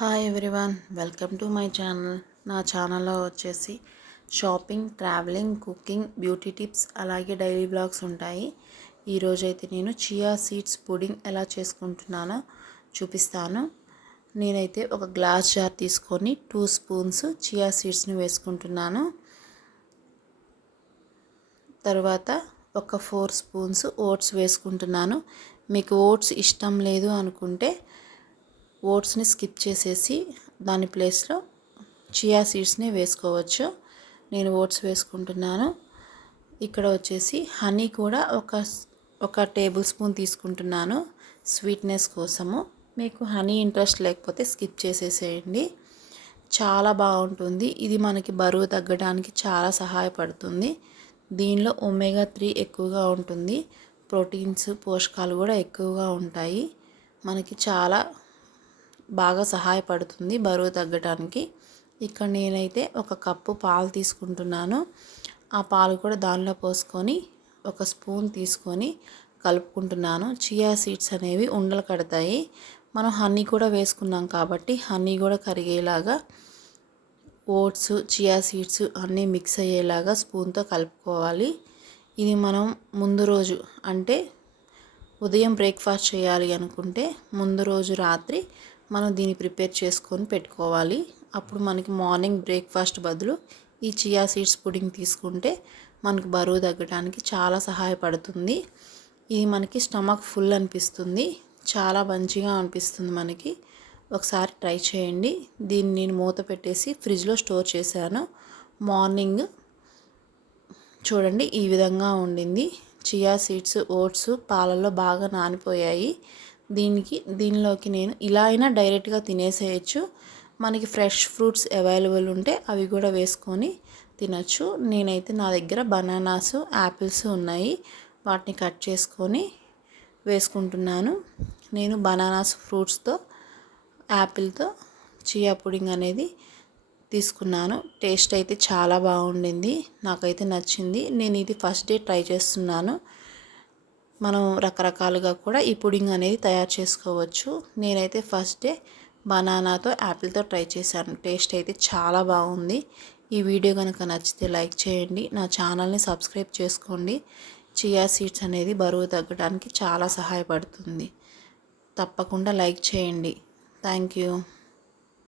Hi everyone welcome to my channel నా ఛానల్లో వచ్చేసి shopping travelling cooking beauty tips అలాగే డైలీ బ్లాగ్స్ ఉంటాయి. ఈరోజైతే నేను చియా సీడ్స్ పుడింగ్ ఎలా చేసుకుంటున్నానో చూపిస్తాను. నేనైతే ఒక గ్లాస్ జార్ తీసుకొని టూ స్పూన్స్ చియా సీడ్స్ని వేసుకుంటున్నాను. తర్వాత ఒక ఫోర్ స్పూన్స్ ఓట్స్ వేసుకుంటున్నాను. మీకు ఓట్స్ ఇష్టం లేదు అనుకుంటే ఓట్స్ని స్కిప్ చేసేసి దాని ప్లేస్లో చియా సీడ్స్ని వేసుకోవచ్చు. నేను ఓట్స్ వేసుకుంటున్నాను. ఇక్కడ వచ్చేసి హనీ కూడా ఒక ఒక టేబుల్ స్పూన్ తీసుకుంటున్నాను స్వీట్నెస్ కోసము. మీకు హనీ ఇంట్రెస్ట్ లేకపోతే స్కిప్ చేసేసేయండి. చాలా బాగుంటుంది. ఇది మనకి బరువు తగ్గడానికి చాలా సహాయపడుతుంది. దీనిలో ఒమేగా త్రీ ఎక్కువగా ఉంటుంది. ప్రోటీన్స్ పోషకాలు కూడా ఎక్కువగా ఉంటాయి. మనకి చాలా బాగా సహాయపడుతుంది బరువు తగ్గటానికి. ఇక్కడ నేనైతే ఒక కప్పు పాలు తీసుకుంటున్నాను. ఆ పాలు కూడా దానిలో పోసుకొని ఒక స్పూన్ తీసుకొని కలుపుకుంటున్నాను. చియా సీడ్స్ అనేవి ఉండలు కడతాయి. మనం హనీ కూడా వేసుకున్నాం కాబట్టి హనీ కూడా కరిగేలాగా ఓట్స్ చియా సీడ్స్ అన్నీ మిక్స్ అయ్యేలాగా స్పూన్తో కలుపుకోవాలి. ఇది మనం ముందు రోజు అంటే ఉదయం బ్రేక్ఫాస్ట్ చేయాలి అనుకుంటే ముందు రోజు రాత్రి మనం దీన్ని ప్రిపేర్ చేసుకొని పెట్టుకోవాలి. అప్పుడు మనకి మార్నింగ్ బ్రేక్ఫాస్ట్ బదులు ఈ చియా సీడ్స్ పుడింగ్ తీసుకుంటే మనకు బరువు తగ్గడానికి చాలా సహాయపడుతుంది. ఇది మనకి స్టమక్ ఫుల్ అనిపిస్తుంది. చాలా మంచిగా అనిపిస్తుంది మనకి. ఒకసారి ట్రై చేయండి. దీన్ని నేను మూత పెట్టేసి ఫ్రిడ్జ్లో స్టోర్ చేశాను. మార్నింగ్ చూడండి ఈ విధంగా ఉండింది. చియా సీడ్స్ ఓట్స్ పాలల్లో బాగా నానిపోయాయి. దీనికి దీనిలోకి నేను ఇలా అయినా డైరెక్ట్గా తినేసేయచ్చు. మనకి ఫ్రెష్ ఫ్రూట్స్ అవైలబుల్ ఉంటే అవి కూడా వేసుకొని తినచ్చు. నేనైతే నా దగ్గర బనానాస్ యాపిల్స్ ఉన్నాయి. వాటిని కట్ చేసుకొని వేసుకుంటున్నాను. నేను బనానాస్ ఫ్రూట్స్తో యాపిల్తో చియా పుడింగ్ అనేది తీసుకున్నాను. టేస్ట్ అయితే చాలా బాగుండింది. నాకైతే నచ్చింది. నేను ఇది ఫస్ట్ డే ట్రై చేస్తున్నాను. మనం రకరకాలుగా కూడా ఈ పుడింగ్ అనేది తయారు చేసుకోవచ్చు. నేనైతే ఫస్ట్ డే బనానాతో యాపిల్తో ట్రై చేశాను. టేస్ట్ అయితే చాలా బాగుంది. ఈ వీడియో కనుక నచ్చితే లైక్ చేయండి. నా ఛానల్ని సబ్స్క్రైబ్ చేసుకోండి. చియా సీడ్స్ అనేది బరువు తగ్గడానికి చాలా సహాయపడుతుంది. తప్పకుండా లైక్ చేయండి. Thank you.